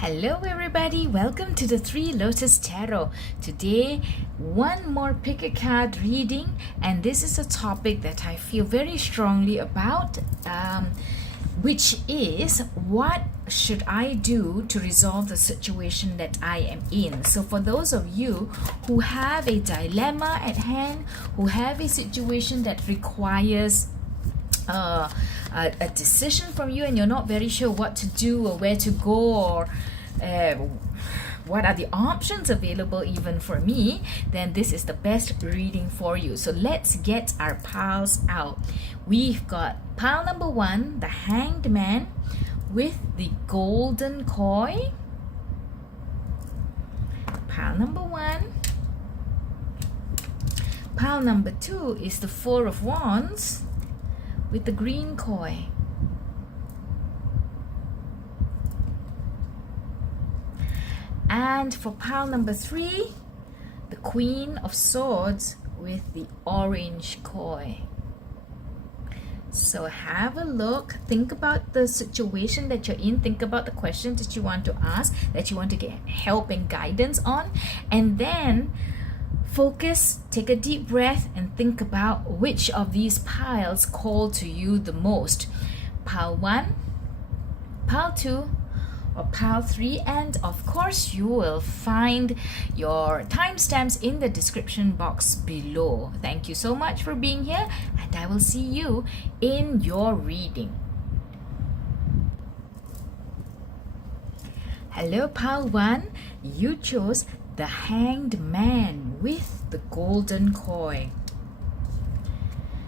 Hello everybody, welcome to the Three Lotus Tarot. Today, one more pick a card reading, and this is a topic that I feel very strongly about, which is what should I do to resolve the situation that I am in. So for those of you who have a dilemma at hand, who have a situation that requires a decision from you and you're not very sure what to do or where to go or what are the options available even for me, then this is the best reading for you. So let's get our piles out. We've got pile number 1, the Hanged Man with the Golden Koi. Pile number 1. Pile number 2 is the Four of Wands with the Green Koi. And for pile number 3, the Queen of Swords with the Orange Koi. So have a look, think about the situation that you're in, think about the questions that you want to ask, that you want to get help and guidance on, and then focus, take a deep breath, and think about which of these piles call to you the most. Pile 1, pile 2, or pile 3, and of course you will find your timestamps in the description box below. Thank you so much for being here, and I will see you in your reading. Hello pile 1, you chose the Hanged Man with the Golden Koi.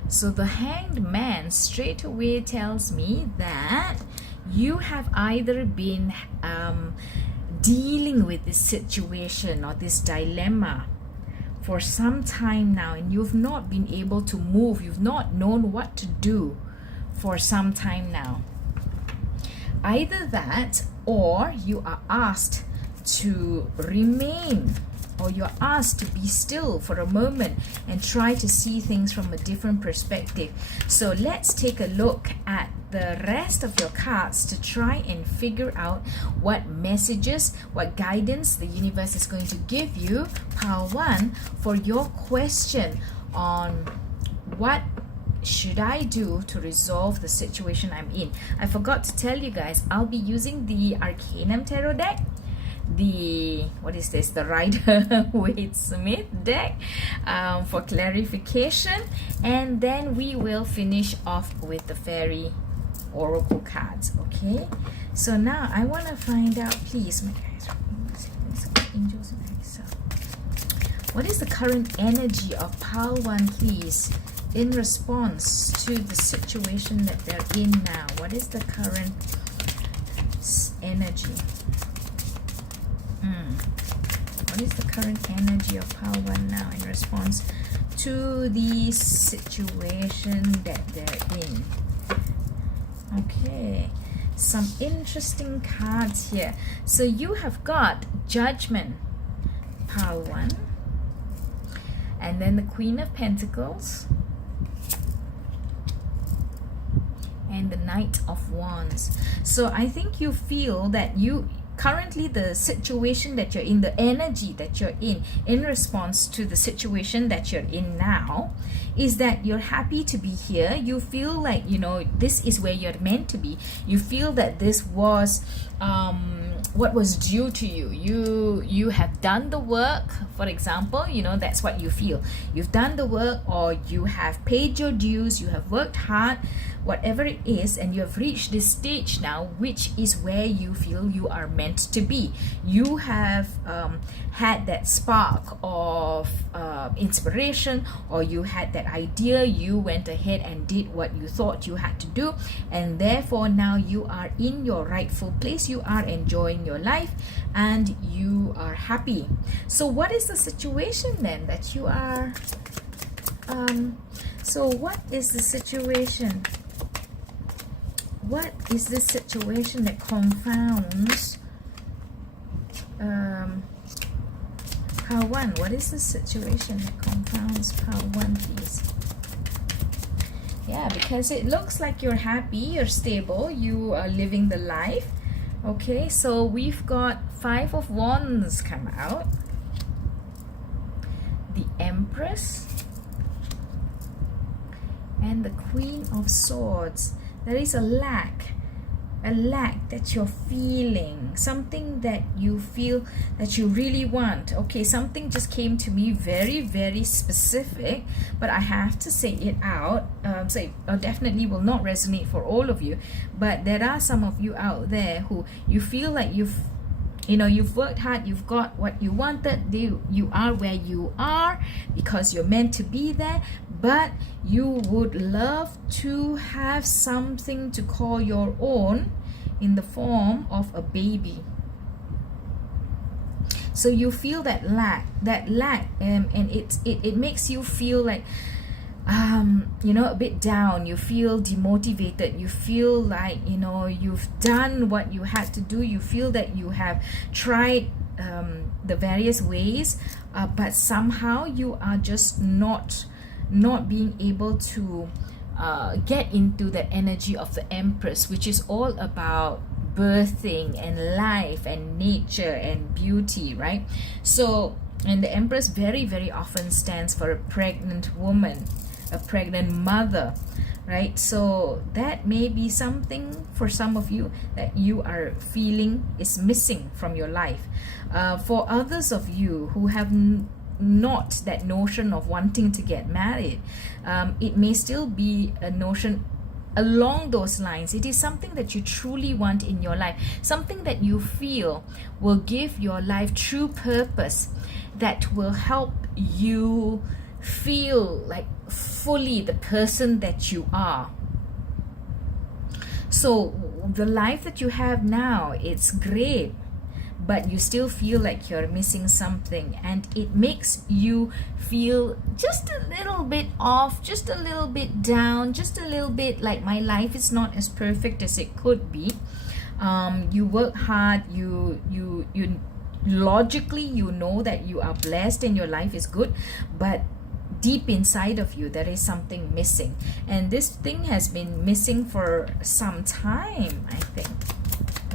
So the Hanged Man straight away tells me that you have either been dealing with this situation or this dilemma for some time now, and you've not been able to move, you've not known what to do for some time now. Either that, or you are asked to remain, or you're asked to be still for a moment and try to see things from a different perspective. So let's take a look at the rest of your cards to try and figure out what messages, what guidance the universe is going to give you, pile 1, for your question on what should I do to resolve the situation I'm in. I forgot to tell you guys, I'll be using the Arcanum Tarot deck, the Rider-Waite-Smith deck for clarification, and then we will finish off with the Fairy Oracle cards. Okay, so now I want to find out, please, my guys, angels, what is the current energy of pile 1, please, in response to the situation that they're in now? What is the current energy? What is the current energy of pile 1 now in response to the situation that they're in? Okay, some interesting cards here. So you have got Judgment, pile 1, and then the Queen of Pentacles, and the Knight of Wands. So I think you feel that currently the situation that you're in, the energy that you're in response to the situation that you're in now, is that you're happy to be here. You feel like, you know, this is where you're meant to be. You feel that this was what was due to you. You have done the work, for example, you know, that's what you feel. You've done the work, or you have paid your dues, you have worked hard, whatever it is, and you have reached this stage now, which is where you feel you are meant to be. You have had that spark of inspiration, or you had that idea, you went ahead and did what you thought you had to do, and therefore now you are in your rightful place, you are enjoying your life, and you are happy. So what is the situation then that you are so what is the situation? What is the situation that confounds pile 1? What is the situation that confounds pile 1, please? Yeah, because it looks like you're happy, you're stable, you are living the life, Okay, so we've got 5 of Wands come out, the Empress, and the Queen of Swords. There is a lack that you're feeling, something that you feel that you really want. Okay, something just came to me very, very specific, but I have to say it out. Definitely will not resonate for all of you, but there are some of you out there who you feel like you've worked hard, you've got what you wanted, you are where you are because you're meant to be there, but you would love to have something to call your own in the form of a baby. So you feel that lack, and it makes you feel like a bit down. You feel demotivated. You feel like you've done what you had to do. You feel that you have tried the various ways, but somehow you are just not being able to get into that energy of the Empress, which is all about birthing and life and nature and beauty, right? So, and the Empress very, very often stands for a pregnant woman, a pregnant mother, right? So that may be something for some of you that you are feeling is missing from your life. For others of you who have not that notion of wanting to get married, it may still be a notion along those lines. It is something that you truly want in your life, something that you feel will give your life true purpose, that will help you feel like fully the person that you are. So the life that you have now, it's great, but you still feel like you're missing something, and it makes you feel just a little bit off, just a little bit down, just a little bit like my life is not as perfect as it could be. You work hard, you logically you know that you are blessed and your life is good, but deep inside of you there is something missing, and this thing has been missing for some time, I think.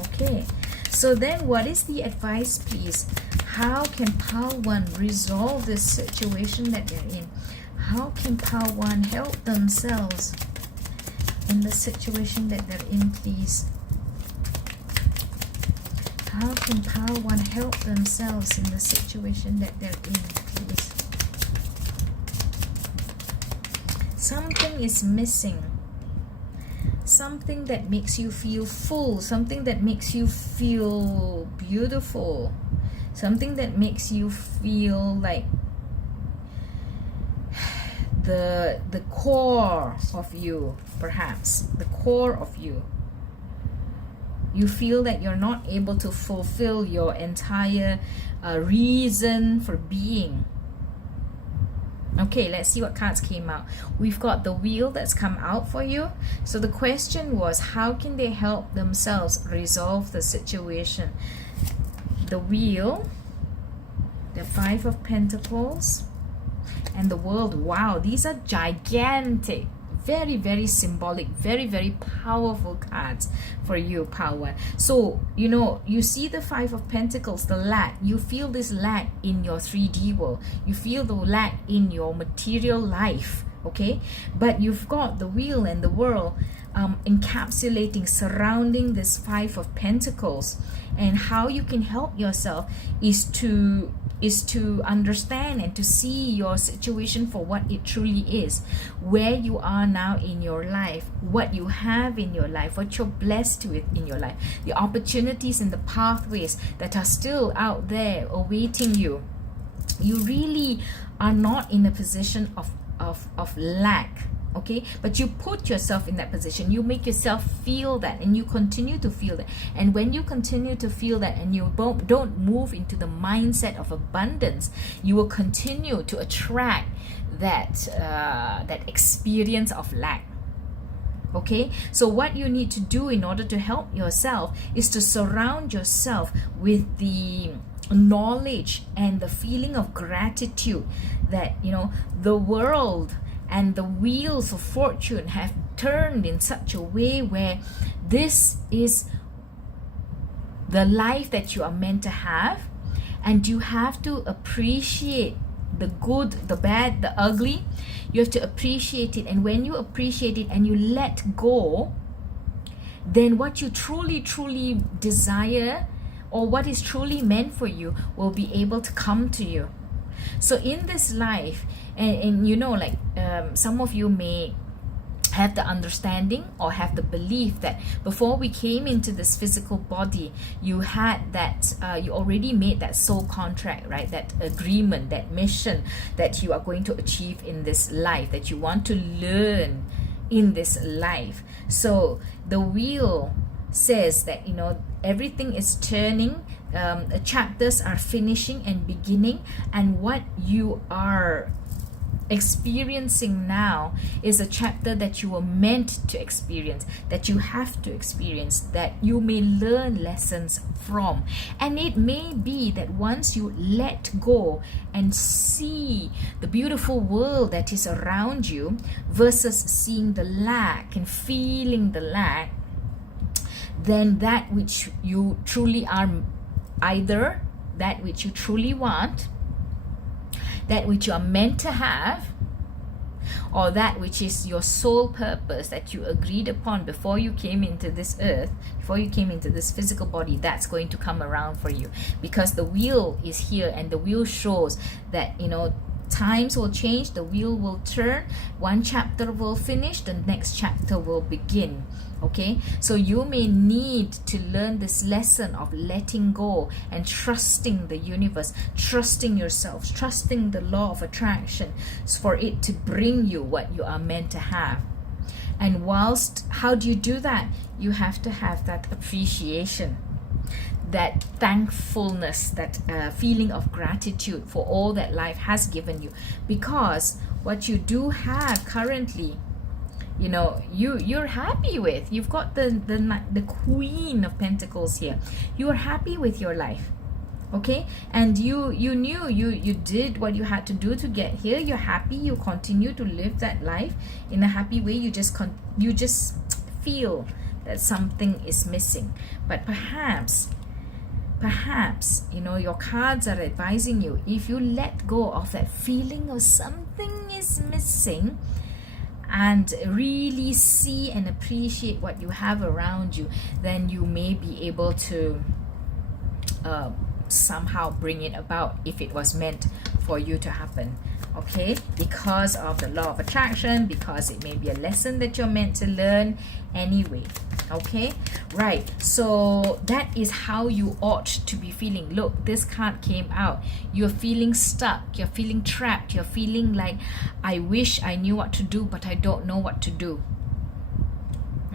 Okay, so then what is the advice, please? How can Pile 1 resolve this situation that they're in? How can Pile 1 help themselves in the situation that they're in, please? How can Pile 1 help themselves in the situation that they're in, please? Something is missing. Something that makes you feel full, something that makes you feel beautiful, something that makes you feel like the core of you, perhaps the core of you. You feel that you're not able to fulfill your entire reason for being. Okay, let's see what cards came out. We've got the Wheel that's come out for you. So the question was, how can they help themselves resolve the situation? The Wheel, the 5 of Pentacles, and the World. Wow, these are gigantic, very, very symbolic, very, very powerful cards for you, Pile 1. So, you see the 5 of Pentacles, the lack. You feel this lack in your 3D world. You feel the lack in your material life, okay? But you've got the Wheel and the World encapsulating, surrounding this 5 of Pentacles. And how you can help yourself is to understand and to see your situation for what it truly is, where you are now in your life, what you have in your life, what you're blessed with in your life, the opportunities and the pathways that are still out there awaiting you. You really are not in a position of lack, okay? But you put yourself in that position. You make yourself feel that, and you continue to feel that. And when you continue to feel that and you don't move into the mindset of abundance, you will continue to attract that experience of lack. Okay, so what you need to do in order to help yourself is to surround yourself with the knowledge and the feeling of gratitude that the world and the wheels of fortune have turned in such a way where this is the life that you are meant to have, and you have to appreciate the good, the bad, the ugly. You have to appreciate it, and when you appreciate it and you let go, then what you truly desire, or what is truly meant for you, will be able to come to you. So in this life, and you know, like some of you may have the understanding or have the belief that before we came into this physical body, you had that, you already made that soul contract, right? That agreement, that mission that you are going to achieve in this life, that you want to learn in this life. So the wheel says that, you know, everything is turning, chapters are finishing and beginning, and what you are experiencing now is a chapter that you were meant to experience, that you have to experience, that you may learn lessons from. And it may be that once you let go and see the beautiful world that is around you versus seeing the lack and feeling the lack, then that which you truly are, either that which you truly want, that which you are meant to have, or that which is your sole purpose that you agreed upon before you came into this earth, before you came into this physical body, that's going to come around for you. Because the wheel is here, and the wheel shows that, you know, times will change, the wheel will turn, one chapter will finish, the next chapter will begin. Okay, so you may need to learn this lesson of letting go and trusting the universe, trusting yourself, trusting the law of attraction for it to bring you what you are meant to have. And whilst, how do you do that? You have to have that appreciation, that thankfulness, that feeling of gratitude for all that life has given you. Because what you do have currently, you know, you're happy with. You've got the Queen of Pentacles here. You are happy with your life, okay? And you knew you did what you had to do to get here. You're happy. You continue to live that life in a happy way. You just feel that something is missing. But perhaps, you know, your cards are advising you, if you let go of that feeling of something is missing, and really see and appreciate what you have around you, then you may be able to somehow bring it about if it was meant for you to happen. Okay, because of the law of attraction, because it may be a lesson that you're meant to learn anyway. Okay, right, so that is how you ought to be feeling. Look, this card came out. You're feeling stuck, you're feeling trapped, you're feeling like, I wish I knew what to do, but I don't know what to do.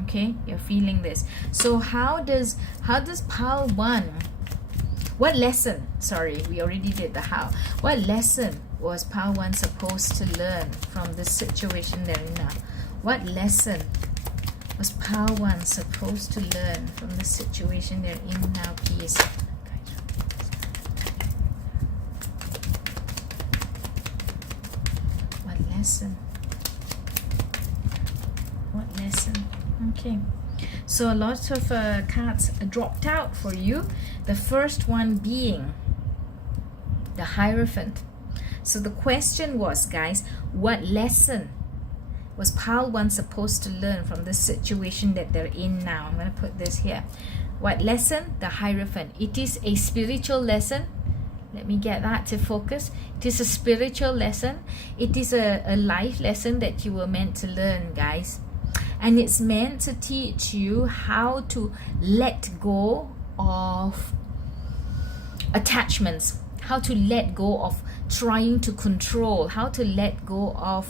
Okay, you're feeling this. So how does pile 1, what lesson, sorry, we already did the how, what lesson was pile 1 supposed to learn from this situation they're in now? What lesson was pile 1 supposed to learn from the situation they're in now, please? What lesson? What lesson? Okay, so a lot of cards dropped out for you. The first one being the Hierophant. So the question was, guys, what lesson was pile 1 supposed to learn from the situation that they're in now? I'm going to put this here. What lesson? The Hierophant. It is a spiritual lesson. Let me get that to focus. It is a spiritual lesson. It is a life lesson that you were meant to learn, guys. And it's meant to teach you how to let go of attachments, how to let go of trying to control, how to let go of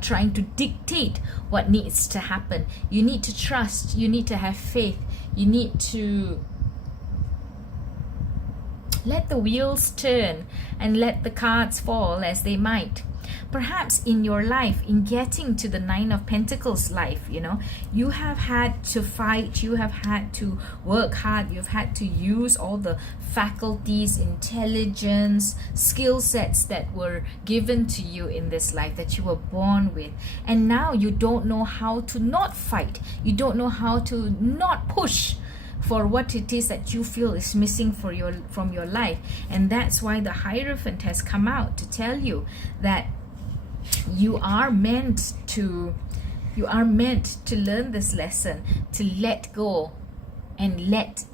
trying to dictate what needs to happen. You need to trust, you need to have faith, you need to let the wheels turn and let the cards fall as they might. Perhaps in your life, in getting to the 9 of Pentacles life, you know, you have had to fight, you have had to work hard, you've had to use all the faculties, intelligence, skill sets that were given to you in this life, that you were born with. And now you don't know how to not fight, you don't know how to not push for what it is that you feel is missing from your life. And that's why the Hierophant has come out to tell you that you are meant to learn this lesson, to let go and let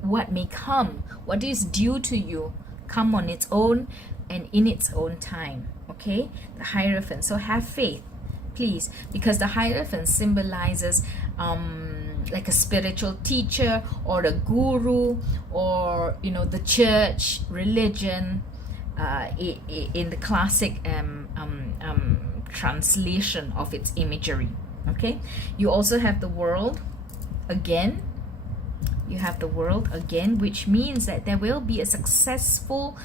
what may come, what is due to you, come on its own and in its own time. Okay, the Hierophant. So have faith, please, because the Hierophant symbolizes like a spiritual teacher or a guru, or the church, religion, in the classic translation of its imagery. Okay, you also have the world again. You have the world again, which means that there will be a successful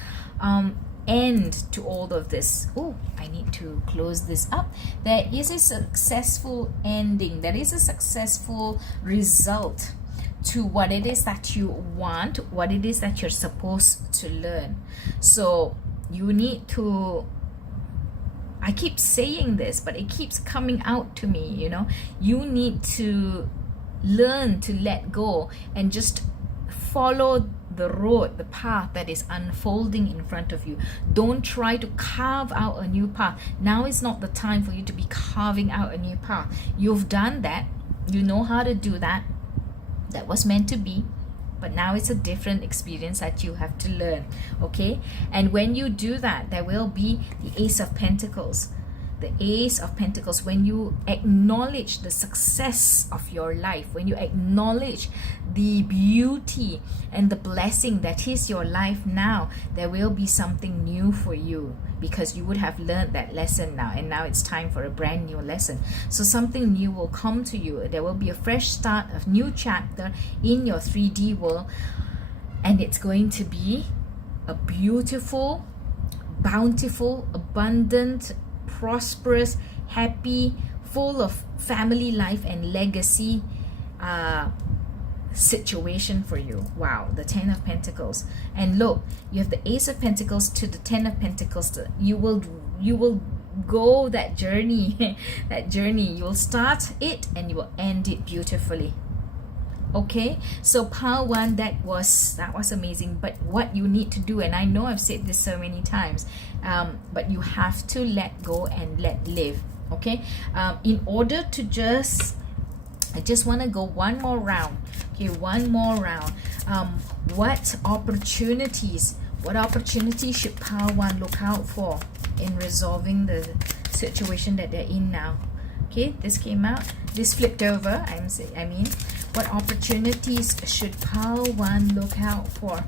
end to all of this. Oh, I need to close this up. There is a successful ending. There is a successful result to what it is that you want, what it is that you're supposed to learn. So you need to, I keep saying this, but it keeps coming out to me, you need to learn to let go and just follow the road, the path that is unfolding in front of you. Don't try to carve out a new path. Now is not the time for you to be carving out a new path. You've done that. You know how to do that. That was meant to be. But now it's a different experience that you have to learn. Okay? And when you do that, there will be the Ace of Pentacles. The Ace of Pentacles, when you acknowledge the success of your life, when you acknowledge the beauty and the blessing that is your life now, there will be something new for you, because you would have learned that lesson now, and now it's time for a brand new lesson. So something new will come to you. There will be a fresh start, a new chapter in your 3D world, and it's going to be a beautiful, bountiful, abundant, prosperous, happy, full of family life and legacy situation for you. Wow, the 10 of Pentacles. And look, you have the Ace of Pentacles to the 10 of Pentacles. You will go that journey. That journey, you will start it and you will end it beautifully. Okay, so pile one, that was amazing. But what you need to do, and I know I've said this so many times, but you have to let go and let live. Okay, in order to I just want to go one more round. Okay, one more round. What opportunities should pile one look out for in resolving the situation that they're in now? Okay, this came out, this flipped over. I mean, what opportunities should pile one look out for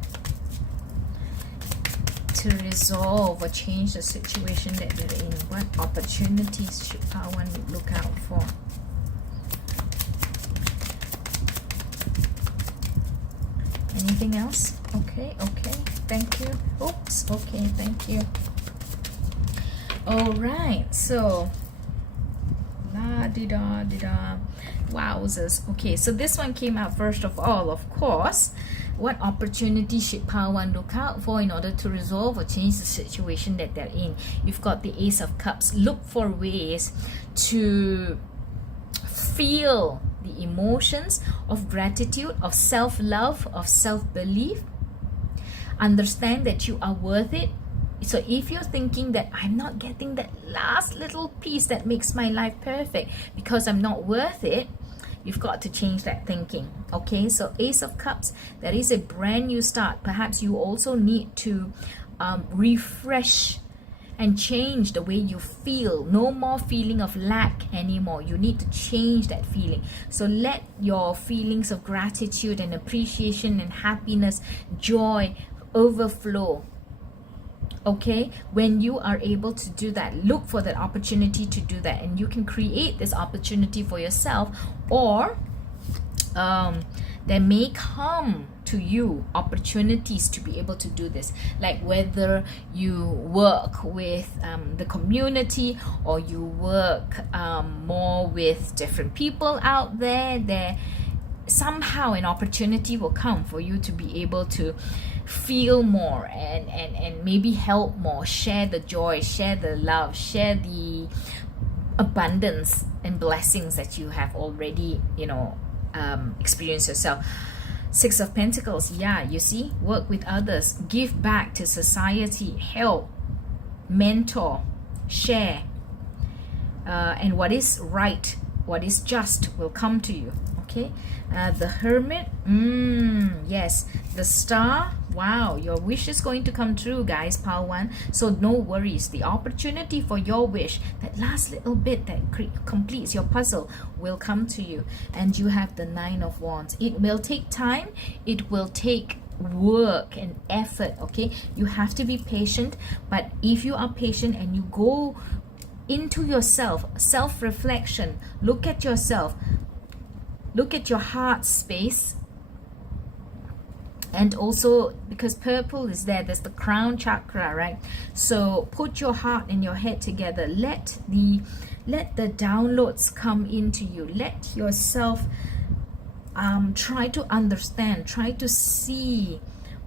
to resolve or change the situation that they're in? What opportunities should pile one look out for? Anything else? Okay, thank you. Oops, okay, thank you. All right, so la-di-da-di-da. Wowzers. Okay, so this one came out first of all, of course. What opportunity should pile one look out for in order to resolve or change the situation that they're in? You've got the Ace of Cups. Look for ways to feel the emotions of gratitude, of self-love, of self-belief. Understand that you are worth it. So if you're thinking that I'm not getting that last little piece that makes my life perfect because I'm not worth it, you've got to change that thinking. Okay, so Ace of Cups, that is a brand new start. Perhaps you also need to refresh and change the way you feel. No more feeling of lack anymore. You need to change that feeling. So let your feelings of gratitude and appreciation and happiness, joy overflow. Okay, when you are able to do that, look for that opportunity to do that, and you can create this opportunity for yourself, or there may come to you opportunities to be able to do this, like whether you work with the community, or you work more with different people out there. Somehow an opportunity will come for you to be able to feel more and maybe help more, share the joy, share the love, share the abundance and blessings that you have already experienced yourself. Six of Pentacles, yeah, you see, work with others, give back to society, help, mentor, share, and what is right, what is just will come to you. Okay, the Hermit, yes, the Star, wow, your wish is going to come true, guys, pile 1. So no worries, the opportunity for your wish, that last little bit that completes your puzzle, will come to you. And you have the 9 of Wands. It will take time, it will take work and effort. Okay, you have to be patient, but if you are patient and you go into yourself, self-reflection, look at yourself, look at your heart space. And also, because purple is there, there's the crown chakra, right? So put your heart and your head together, let the downloads come into you, let yourself try to understand, try to see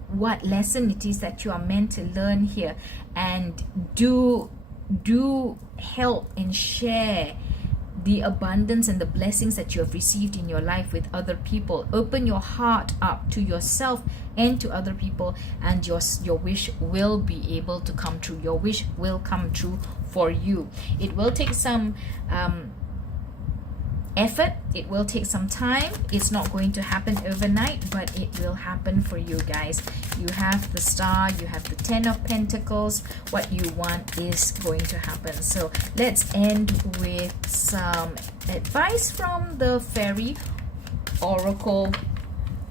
what lesson it is that you are meant to learn here, and do help and share the abundance and the blessings that you have received in your life with other people. Open your heart up to yourself and to other people, and your wish will be able to come true. Your wish will come true for you. It will take some effort, it will take some time, it's not going to happen overnight, but it will happen for you, guys. You have the Star, you have the 10 of Pentacles. What you want is going to happen. So let's end with some advice from the Fairy Oracle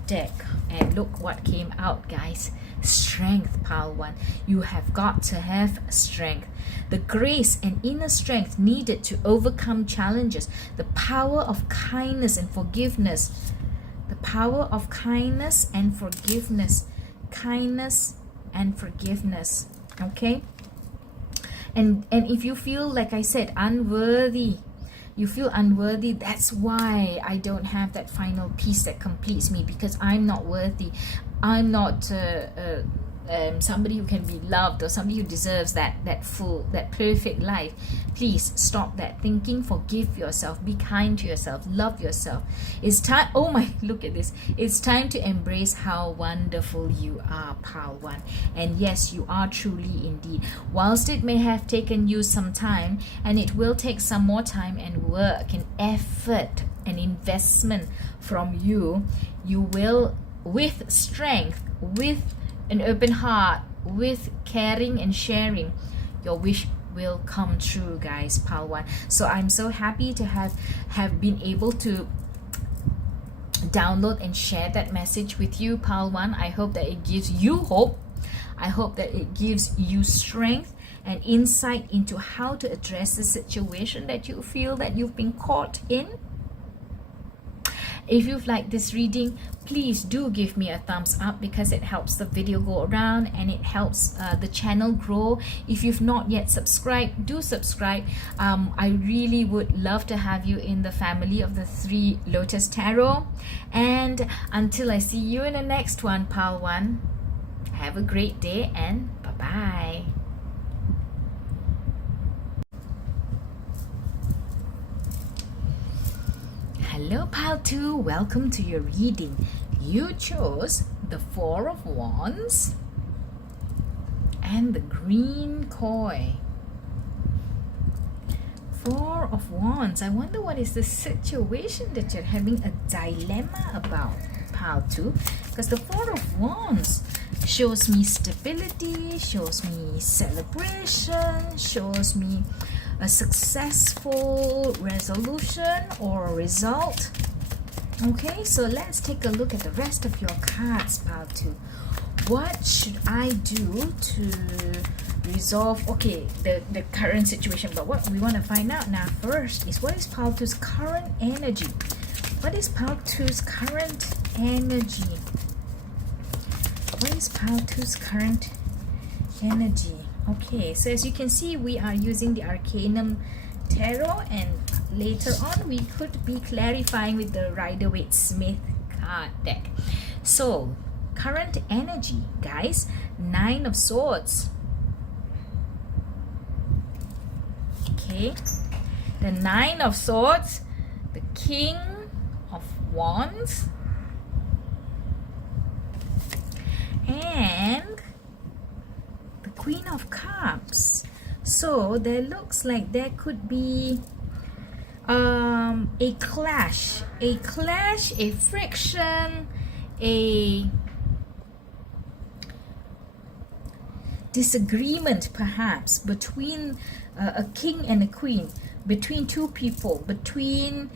deck, and look what came out, guys. Strength, pile 1. You have got to have strength, the grace and inner strength needed to overcome challenges, the power of kindness and forgiveness, the power of kindness and forgiveness, kindness and forgiveness. Okay, and if you feel, like I said, unworthy, you feel unworthy, that's why I don't have that final piece that completes me, because I'm not worthy, I'm not somebody who can be loved, or somebody who deserves that perfect life. Please stop that thinking, forgive yourself, be kind to yourself, love yourself. It's time, oh my, look at this, it's time to embrace how wonderful you are, pile 1. And yes, you are truly indeed. Whilst it may have taken you some time, and it will take some more time and work and effort and investment from you, you will, with strength, with an open heart, with caring and sharing, your wish will come true, guys, pile 1. So I'm so happy to have been able to download and share that message with you, pile 1. I hope that it gives you hope. I hope that it gives you strength and insight into how to address the situation that you feel that you've been caught in. If you've liked this reading, please do give me a thumbs up, because it helps the video go around and it helps the channel grow. If you've not yet subscribed, do subscribe. I really would love to have you in the family of the 3 Lotus Tarot. And until I see you in the next one, pile 1, have a great day and bye-bye. Hello, pile 2, welcome to your reading. You chose the 4 of Wands and the green koi. 4 of Wands. I wonder what is the situation that you're having a dilemma about, pile 2, because the 4 of Wands shows me stability, shows me celebration, shows me a successful resolution or result. Okay, so let's take a look at the rest of your cards, pile 2. What should I do to resolve, okay, the current situation? But what we want to find out now first is, what is pile 2's current energy? What is pile 2's current energy? What is pile 2's current energy? Okay, so as you can see, we are using the Arcanum Tarot, and later on we could be clarifying with the Rider-Waite-Smith card deck. So, current energy, guys, 9 of Swords. Okay, the 9 of Swords, the King of Wands, and the Queen of Cups. So there looks like there could be a clash, a friction, a disagreement perhaps between a king and a queen, between two people, between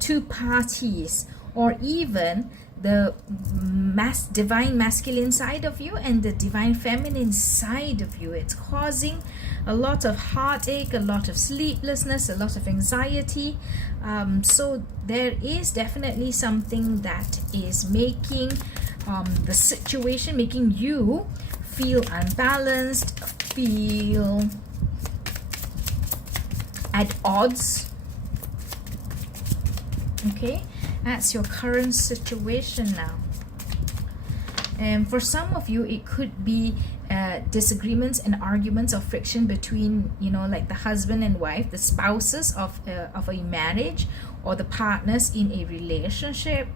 two parties, or even the divine masculine side of you and the divine feminine side of you. It's causing a lot of heartache, a lot of sleeplessness, a lot of anxiety. So there is definitely something that is making the situation, making you feel unbalanced, feel at odds. Okay, that's your current situation now. And for some of you, it could be disagreements and arguments or friction between, you know, like the husband and wife, the spouses of a marriage, or the partners in a relationship.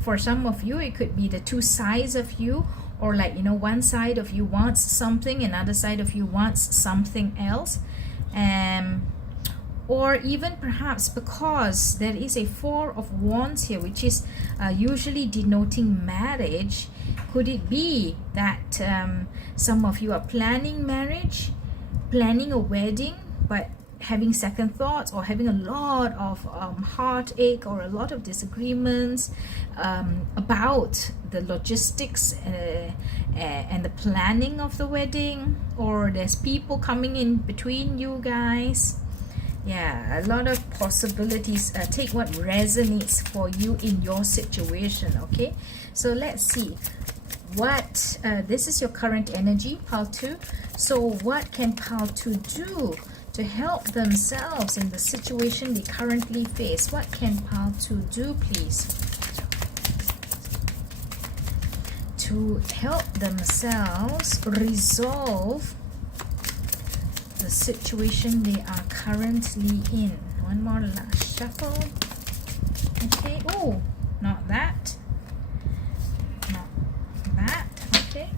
For some of you, it could be the two sides of you, or like, you know, one side of you wants something, another side of you wants something else. Or even perhaps because there is a Four of Wands here, which is usually denoting marriage. Could it be that some of you are planning marriage, planning a wedding, but having second thoughts, or having a lot of heartache or a lot of disagreements about the logistics and the planning of the wedding, or there's people coming in between you guys? Yeah, a lot of possibilities. Take what resonates for you in your situation. Okay, so let's see what this is your current energy, pile 2. So what can pile 2 do to help themselves in the situation they currently face? What can pile 2 do, please, to help themselves resolve the situation they are currently in? One more last shuffle. Okay. Oh, not that. Not that. Okay.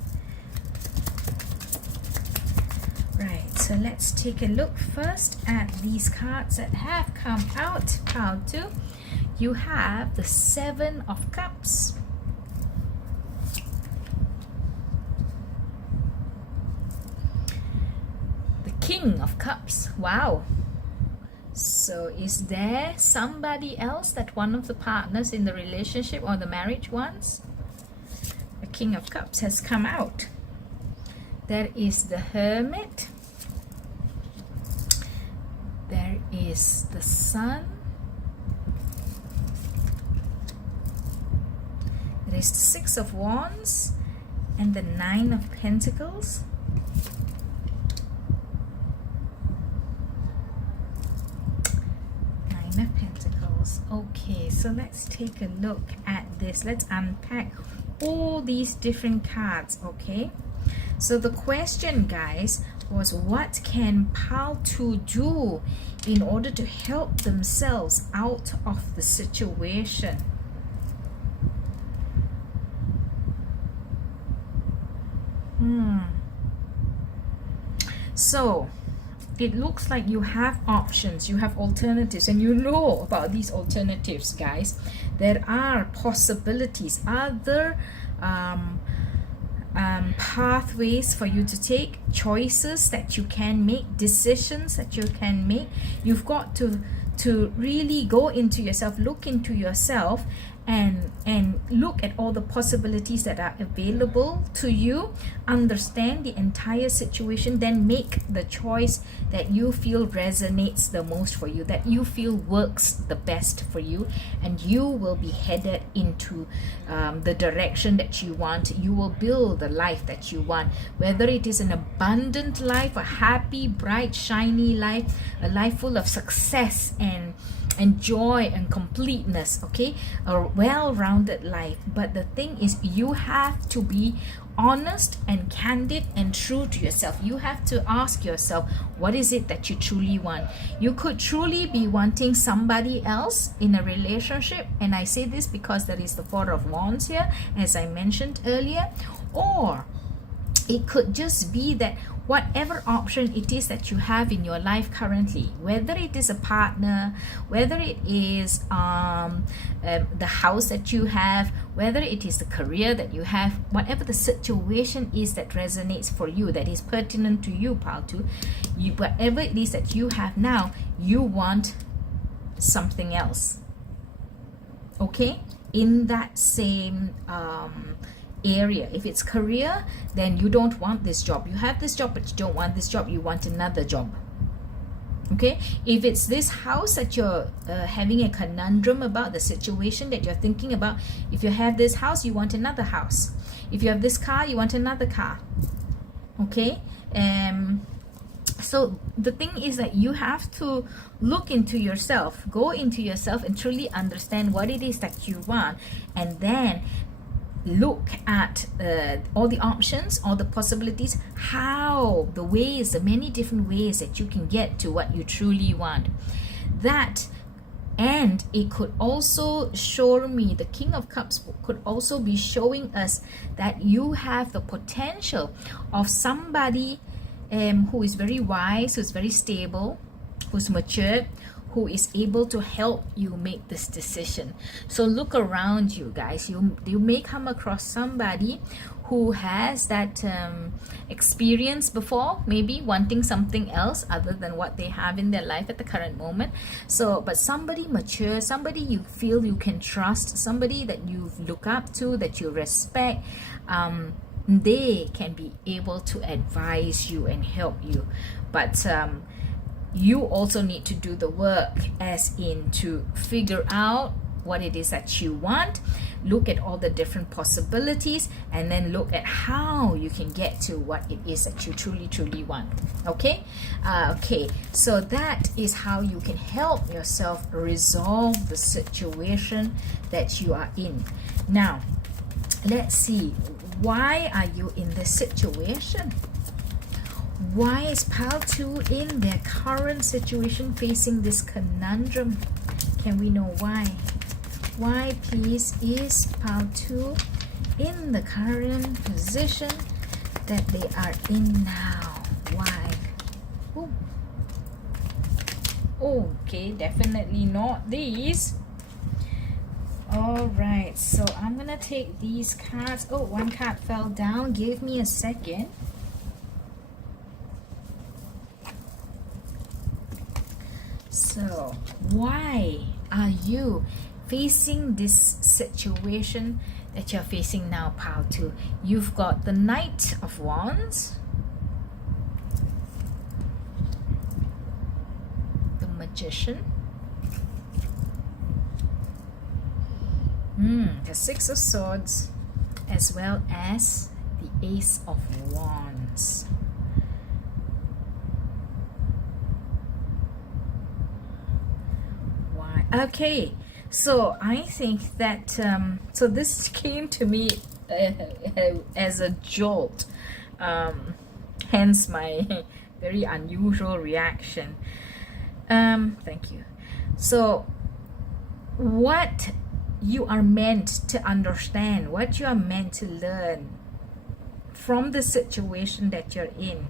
Right. So let's take a look first at these cards that have come out. Pile 2. You have the Seven of Cups. King of Cups. Wow. So is there somebody else that one of the partners in the relationship or the marriage wants? The King of Cups has come out. There is the Hermit. There is the Sun. There is the Six of Wands and the Nine of Pentacles. Of Pentacles. Okay, so let's take a look at this. Let's unpack all these different cards. Okay, so the question, guys, was what can pile 2 do in order to help themselves out of the situation? So it looks like you have options, you have alternatives, and you know about these alternatives, guys. There are possibilities, other pathways for you to take, choices that you can make, decisions that you can make. You've got to really go into yourself, look into yourself, and look at all the possibilities that are available to you, understand the entire situation, then make the choice that you feel resonates the most for you, that you feel works the best for you, and you will be headed into the direction that you want. You will build the life that you want, whether it is an abundant life, a happy, bright, shiny life, a life full of success and joy and completeness, okay, a well-rounded life. But the thing is, you have to be honest and candid and true to yourself. You have to ask yourself, what is it that you truly want? You could truly be wanting somebody else in a relationship, and I say this because there is the Four of Wands here, as I mentioned earlier. Or it could just be that whatever option it is that you have in your life currently, whether it is a partner, whether it is the house that you have, whether it is the career that you have, whatever the situation is that resonates for you, that is pertinent to you, pile 2, whatever it is that you have now, you want something else, okay, in that same area. If it's career, then you don't want this job. You have this job, but you don't want this job. You want another job. Okay. If it's this house that you're having a conundrum about, the situation that you're thinking about, if you have this house, you want another house. If you have this car, you want another car. Okay. So the thing is that you have to look into yourself, go into yourself, and truly understand what it is that you want, and then look at all the options, all the possibilities, how the ways, the many different ways that you can get to what you truly want. That, and it could also show me, the King of Cups could also be showing us that you have the potential of somebody who is very wise, who's very stable, who's mature, who is able to help you make this decision. So look around you, guys. You may come across somebody who has that experience before, maybe wanting something else other than what they have in their life at the current moment. So, but somebody mature, somebody you feel you can trust, somebody that you look up to, that you respect, they can be able to advise you and help you. But you also need to do the work, as in to figure out what it is that you want, look at all the different possibilities, and then look at how you can get to what it is that you truly want. Okay. Okay, so that is how you can help yourself resolve the situation that you are in. Now let's see, why are you in this situation? Why is pile 2 in their current situation facing this conundrum? Can we know why? Why, please, is pile 2 in the current position that they are in now? Why? Ooh. Okay, definitely not these. All right, so I'm gonna take these cards. Oh, one card fell down. Give me a second. So why are you facing this situation that you're facing now, pile 2? You've got the Knight of Wands, the Magician, the Six of Swords, as well as the Ace of Wands. Okay, so I think that so this came to me as a jolt, hence my very unusual reaction. Thank you. So what you are meant to understand, what you are meant to learn from the situation that you're in,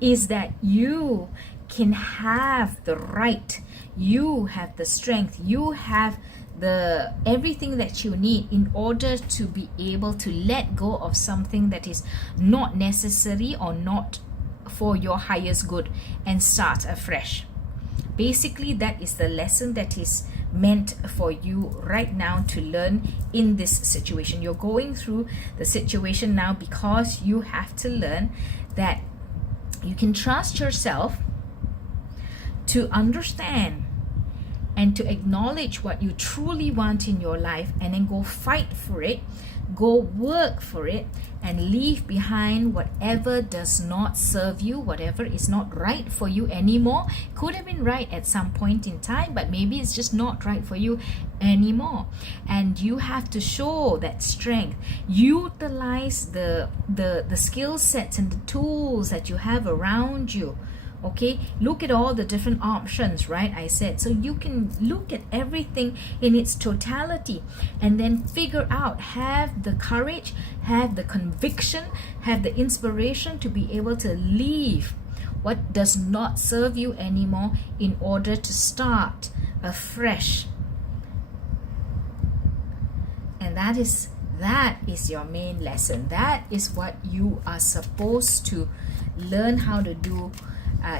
is that you can have the right, you have the strength, you have the everything that you need in order to be able to let go of something that is not necessary or not for your highest good and start afresh. Basically, that is the lesson that is meant for you right now to learn in this situation. You're going through the situation now because you have to learn that you can trust yourself to understand and to acknowledge what you truly want in your life, and then go fight for it, go work for it, and leave behind whatever does not serve you, whatever is not right for you anymore. Could have been right at some point in time, but maybe it's just not right for you anymore. And you have to show that strength. Utilize the skill sets and the tools that you have around you. Okay, look at all the different options, right? I said, so you can look at everything in its totality and then figure out, have the courage, have the conviction, have the inspiration to be able to leave what does not serve you anymore in order to start afresh. And that is your main lesson. That is what you are supposed to learn how to do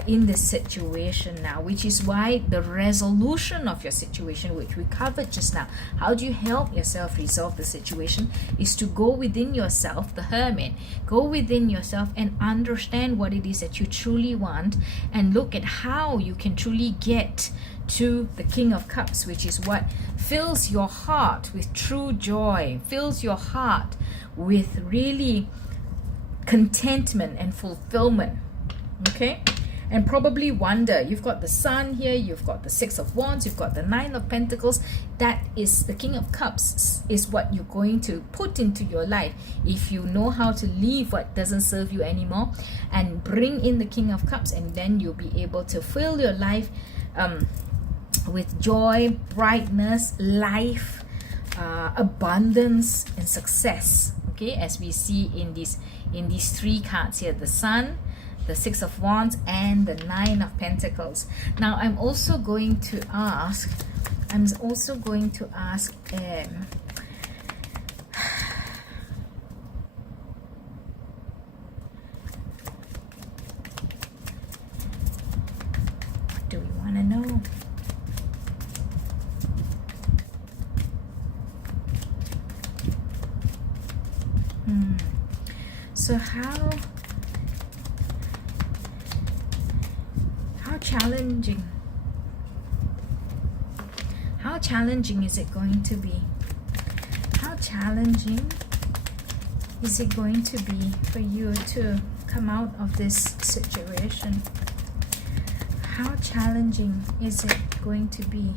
in this situation now, which is why the resolution of your situation, which we covered just now, how do you help yourself resolve the situation, is to go within yourself, the hermit, go within yourself and understand what it is that you truly want, and look at how you can truly get to the King of Cups, which is what fills your heart with true joy, fills your heart with really contentment and fulfillment. Okay, and probably wonder, you've got the Sun here, you've got the Six of Wands, you've got the Nine of Pentacles. That is the King of Cups, is what you're going to put into your life if you know how to leave what doesn't serve you anymore and bring in the King of Cups, and then you'll be able to fill your life with joy, brightness, life, abundance, and success. Okay, as we see in these three cards here, the Sun, the Six of Wands, and the Nine of Pentacles. Now I'm also going to ask what do we want to know? So how challenging is it going to be? How challenging is it going to be for you to come out of this situation? How challenging is it going to be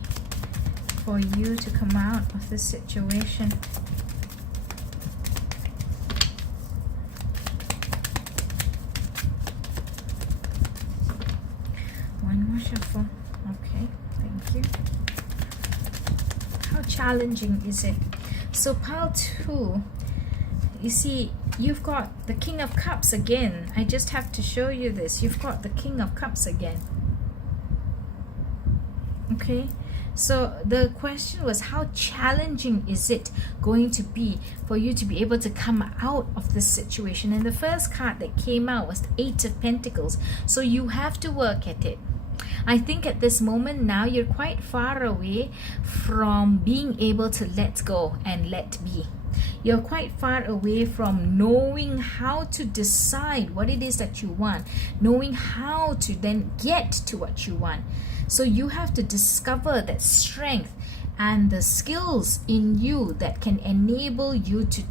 for you to come out of this situation? One more shuffle. Okay, thank you. How challenging is it? So pile 2, you see, you've got the King of Cups again. I just have to show you this. You've got the King of Cups again. Okay, so the question was, how challenging is it going to be for you to be able to come out of this situation? And the first card that came out was the Eight of Pentacles. So you have to work at it. I think at this moment now you're quite far away from being able to let go and let be. You're quite far away from knowing how to decide what it is that you want, knowing how to then get to what you want. So you have to discover that strength and the skills in you that can enable you to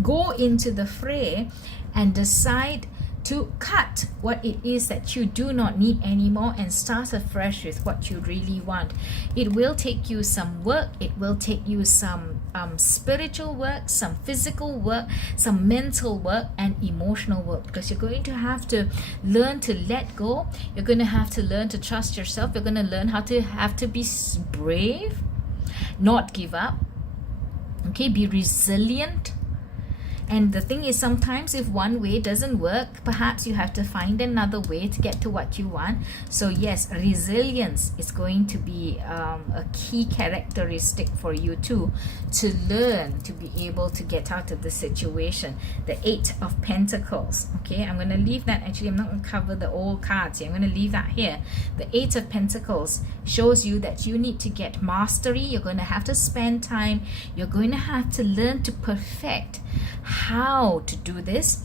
go into the fray and decide to cut what it is that you do not need anymore and start afresh with what you really want. It will take you some work, it will take you some spiritual work, some physical work, some mental work, and emotional work, because you're going to have to learn to let go. You're going to have to learn to trust yourself. You're going to learn how to be brave, not give up, okay, be resilient. And the thing is, sometimes if one way doesn't work, perhaps you have to find another way to get to what you want. So yes, resilience is going to be a key characteristic for you too, to learn to be able to get out of the situation. The Eight of Pentacles. Okay, I'm going to leave that. Actually, I'm not going to cover the old cards here. I'm going to leave that here. The Eight of Pentacles shows you that you need to get mastery. You're going to have to spend time. You're going to have to learn to perfect how to do this,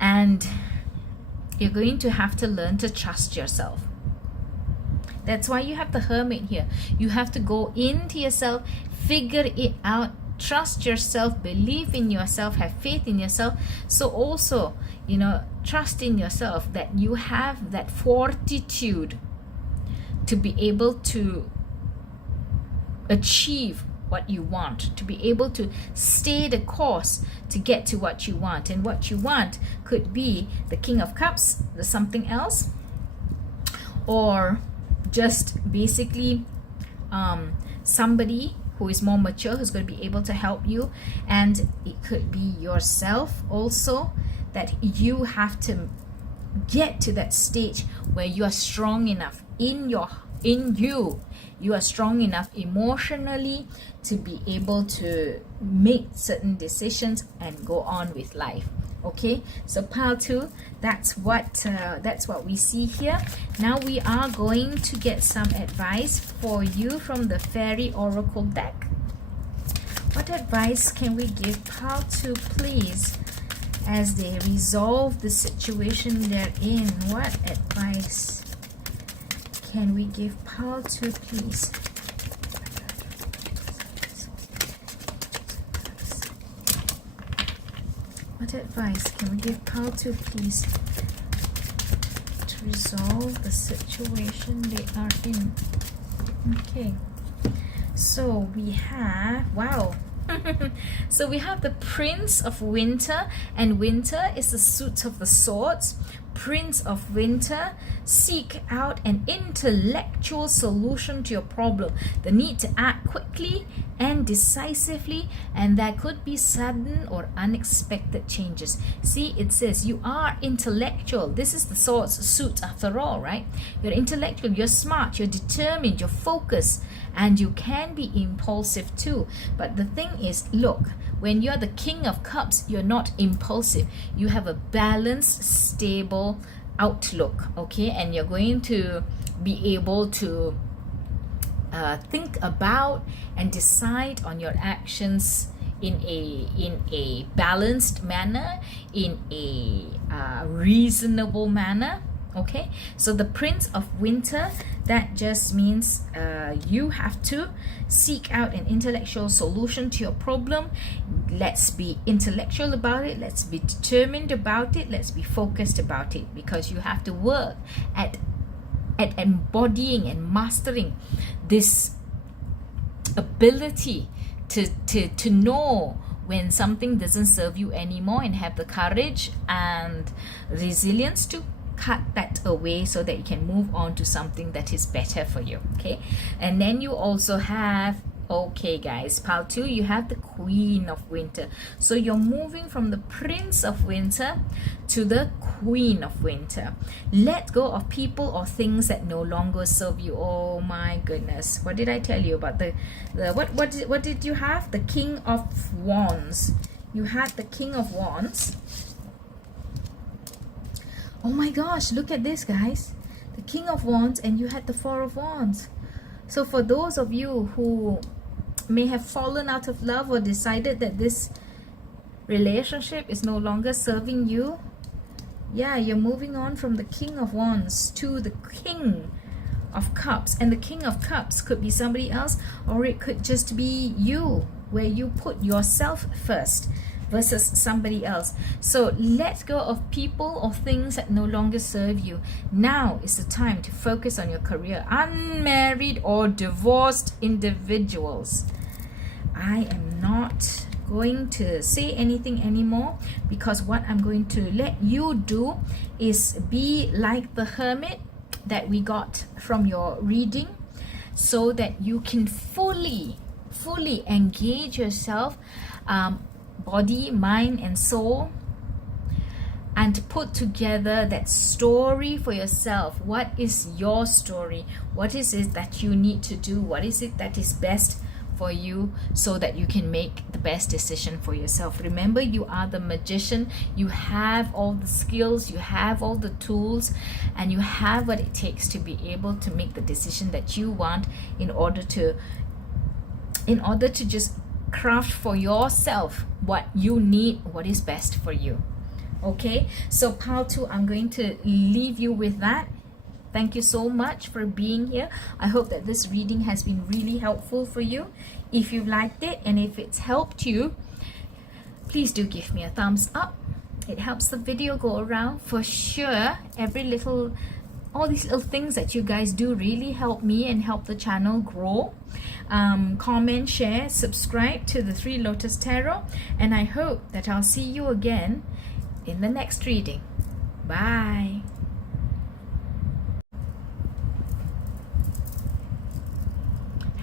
and you're going to have to learn to trust yourself. That's why you have the Hermit here. You have to go into yourself, figure it out, trust yourself, believe in yourself, have faith in yourself. So also, you know, trust in yourself that you have that fortitude to be able to achieve what you want, to be able to stay the course to get to what you want. And what you want could be the King of Cups, the something else, or just basically somebody who is more mature, who's going to be able to help you. And it could be yourself also, that you have to get to that stage where you are strong enough in you. You are strong enough emotionally to be able to make certain decisions and go on with life. Okay, so pile 2, that's what we see here. Now we are going to get some advice for you from the Fairy Oracle deck. What advice can we give pile 2, please, as they resolve the situation they're in? What advice can we give pile 2, please? What advice can we give pile 2, please, to resolve the situation they are in? Okay, so we have, wow. So we have the Prince of Winter, and Winter is the suit of the swords. Prince of Winter, seek out an intellectual solution to your problem. The need to act quickly and decisively, and there could be sudden or unexpected changes. See, it says you are intellectual. This is the swords suit after all, right? You're intellectual, you're smart, you're determined, you're focused, and you can be impulsive too. But the thing is, look, when you're the King of Cups, you're not impulsive. You have a balanced, stable outlook, okay? And you're going to be able to think about and decide on your actions in a balanced manner, in a reasonable manner. Okay, so the Prince of Winter, that just means you have to seek out an intellectual solution to your problem. Let's be intellectual about it. Let's be determined about it. Let's be focused about it, because you have to work at embodying and mastering this ability to know when something doesn't serve you anymore, and have the courage and resilience to cut that away so that you can move on to something that is better for you. Okay, and then you also have, okay guys, pile 2, you have the Queen of Winter. So you're moving from the Prince of Winter to the Queen of Winter. Let go of people or things that no longer serve you. Oh my goodness, what did I tell you about what did you have? The King of Wands. You had the King of Wands. Oh my gosh, look at this, guys. The King of Wands, and you had the Four of Wands. So for those of you who may have fallen out of love or decided that this relationship is no longer serving you, yeah, you're moving on from the King of Wands to the King of Cups. And the King of Cups could be somebody else, or it could just be you, where you put yourself first versus somebody else. So let go of people or things that no longer serve you. Now is the time to focus on your career. Unmarried or divorced individuals, I am not going to say anything anymore, because what I'm going to let you do is be like the Hermit that we got from your reading, so that you can fully engage yourself, body, mind, and soul, and put together that story for yourself. What is your story? What is it that you need to do? What is it that is best for you, so that you can make the best decision for yourself? Remember, you are the magician. You have all the skills, you have all the tools, and you have what it takes to be able to make the decision that you want, in order to just craft for yourself what you need, what is best for you. Okay, so pile 2, I'm going to leave you with that. Thank you so much for being here. I hope that this reading has been really helpful for you. If you liked it and if it's helped you, please do give me a thumbs up. It helps the video go around for sure. All these little things that you guys do really help me and help the channel grow. Comment, share, subscribe to the Three Lotus Tarot, and I hope that I'll see you again in the next reading. Bye.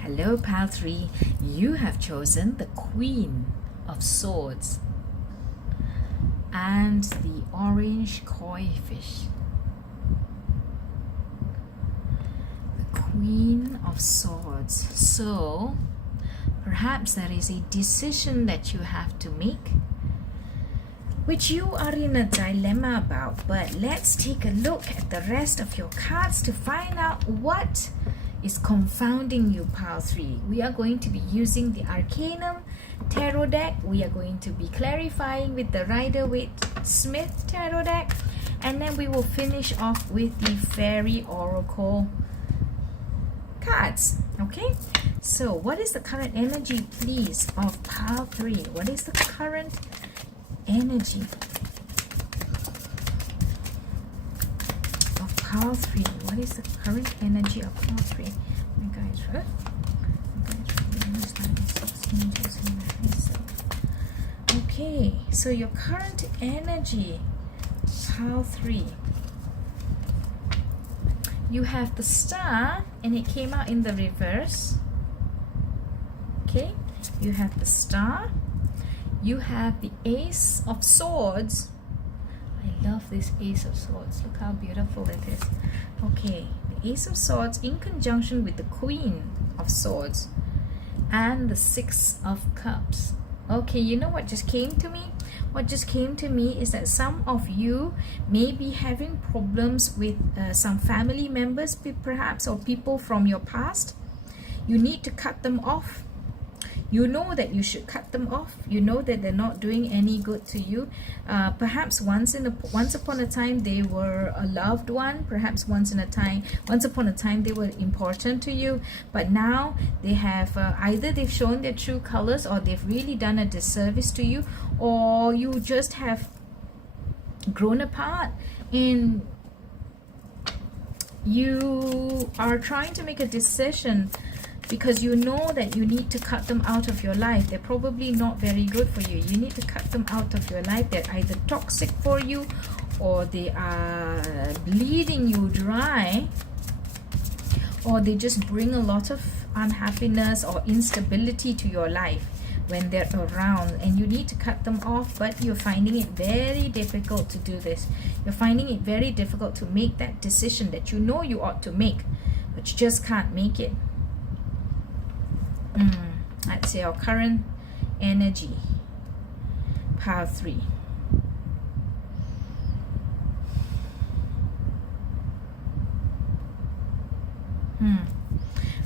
Hello, Pile 3. You have chosen the Queen of Swords and the orange koi fish. Queen of Swords. So perhaps there is a decision that you have to make, which you are in a dilemma about. But let's take a look at the rest of your cards to find out what is confounding you, Pile 3. We are going to be using the Arcanum Tarot deck. We are going to be clarifying with the Rider-Waite-Smith Tarot deck, and then we will finish off with the Fairy Oracle cards. Okay, so what is the current energy, please, of Pile 3? What is the current energy of Pile 3? What is the current energy of Pile 3? My guys, right? Okay, so your current energy, Pile 3. You have the Star, and it came out in the reverse. Okay, you have the Star. You have the Ace of Swords. I love this Ace of Swords. Look how beautiful it is. Okay, the Ace of Swords in conjunction with the Queen of Swords and the Six of Cups. Okay, you know what just came to me? What just came to me is that some of you may be having problems with some family members, perhaps, or people from your past. You need to cut them off. You know that you should cut them off. You know that they're not doing any good to you. Perhaps once upon a time they were a loved one. Perhaps once upon a time they were important to you. But now they have either they've shown their true colors, or they've really done a disservice to you, or you just have grown apart and you are trying to make a decision because you know that you need to cut them out of your life. They're probably not very good for you. You need to cut them out of your life. They're either toxic for you, or they are bleeding you dry, or they just bring a lot of unhappiness or instability to your life when they're around, and you need to cut them off. But you're finding it very difficult to do this. You're finding it very difficult to make that decision that you know you ought to make, but you just can't make it. That's your current energy, Pile 3.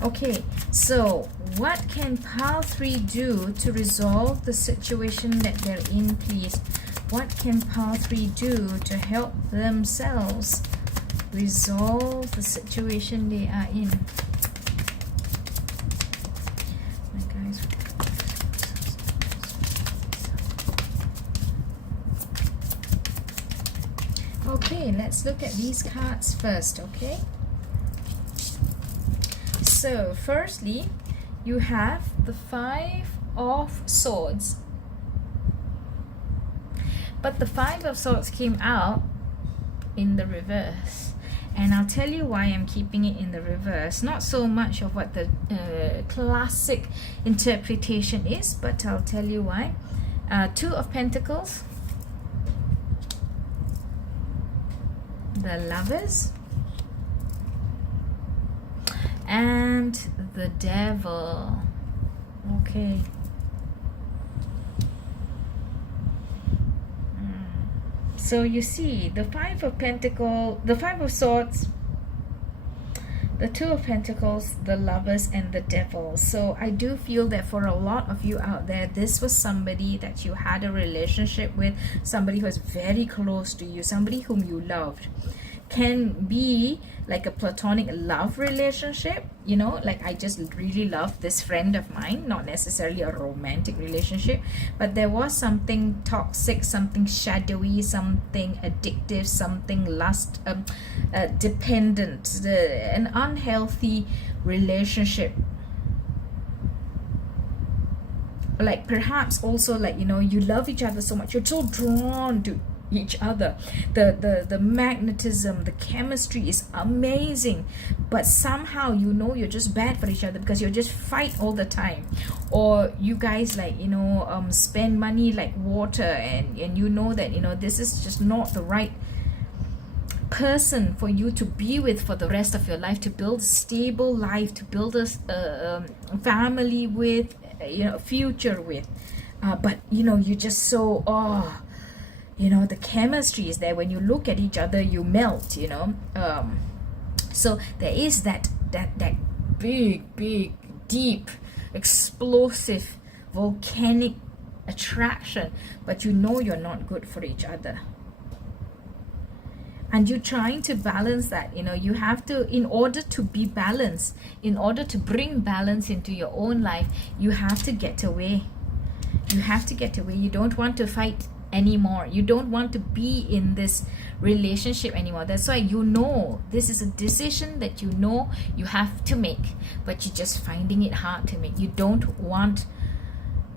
Okay, so what can Pile 3 do to resolve the situation that they're in, please? What can Pile 3 do to help themselves resolve the situation they are in? Okay, let's look at these cards first, okay? So, firstly, you have the Five of Swords. But the Five of Swords came out in the reverse. And I'll tell you why I'm keeping it in the reverse. Not so much of what the classic interpretation is, but I'll tell you why. Two of Pentacles. The Lovers, and the Devil. Okay. So you see the Five of Pentacles, the Five of Swords, the Two of Pentacles, the Lovers, and the Devil. So I do feel that for a lot of you out there, this was somebody that you had a relationship with, somebody who was very close to you, somebody whom you loved. Can be like a platonic love relationship, you know, like I just really love this friend of mine, not necessarily a romantic relationship, but there was something toxic, something shadowy, something addictive, something lust, dependent, an unhealthy relationship. Like perhaps also, like, you know, you love each other so much, you're so drawn to each other, the magnetism, the chemistry is amazing, but somehow, you know, you're just bad for each other because you just fight all the time, or you guys, like, you know, spend money like water, and you know that, you know, this is just not the right person for you to be with for the rest of your life, to build a stable life, to build a family with, you know, future with, but you know, you just so, oh, you know, the chemistry is there. When you look at each other, you melt, you know. So there is that big, deep, explosive, volcanic attraction, but you know you're not good for each other. And you're trying to balance that, you know. You have to, in order to be balanced, in order to bring balance into your own life, you have to get away. You have to get away. You don't want to fight anymore. You don't want to be in this relationship anymore. That's why, you know, this is a decision that you know you have to make, but you're just finding it hard to make. You don't want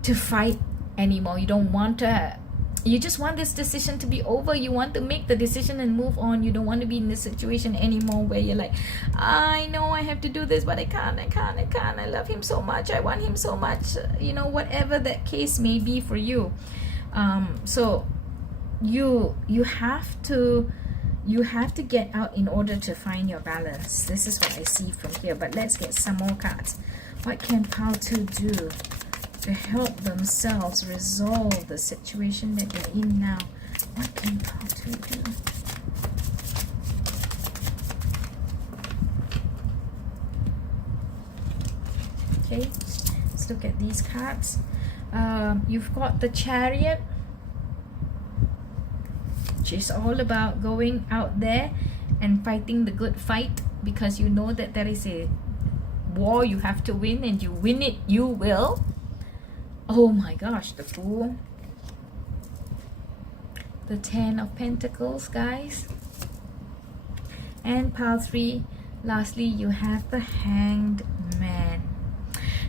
to fight anymore. You don't want to, you just want this decision to be over. You want to make the decision and move on. You don't want to be in this situation anymore where you're like, I know I have to do this, but I can't. I love him so much, I want him so much, you know, whatever that case may be for you. So you have to get out in order to find your balance. This is what I see from here, but let's get some more cards. What can pile 2 do to help themselves resolve the situation that they're in now? What can pile 2 do? Okay, let's look at these cards. You've got the Chariot, which is all about going out there and fighting the good fight, because you know that there is a war you have to win, and you win it, you will. Oh my gosh, the Fool, the 10 of Pentacles, guys, and pile 3, lastly, you have the Hanged Man.